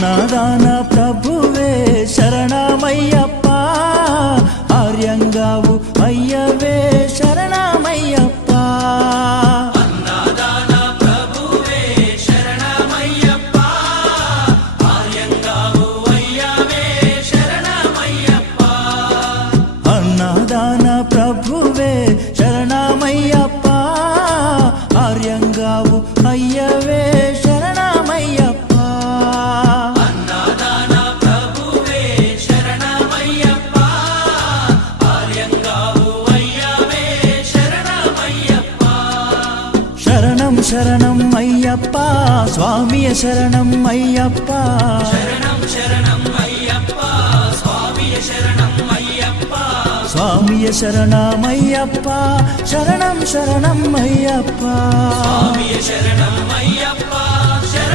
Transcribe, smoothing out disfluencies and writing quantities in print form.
అన్నదాన ప్రభువే శరణమయ్యప్ప, ఆర్యంగావు అయ్యవే శరణమయ్యప్ప. అన్నదాన ప్రభువే శరణమయ్యప్ప, ఆర్యంగావు అయ్యవే శరణమయ్యప్ప. అన్నదాన ప్రభువే శరణమయ్యప్ప, ఆర్యంగావు అయ్యవే శరణమయ్యప్ప. అన్నదాన ప్రభువే శరణమయ్యప్ప, ఆర్యంగావు అయ్యవే శరణమయ్యప్ప. శరణం శరణం అయ్యప్ప, స్వామియ శరణం అయ్యప్ప. శరణం శరణం అయ్యప్ప, స్వామియ శరణం అయ్యప్ప. స్వామియ శరణమయ్యప్ప, శరణం శరణం అయ్యప్ప. స్వామియ శరణం అయ్యప్ప.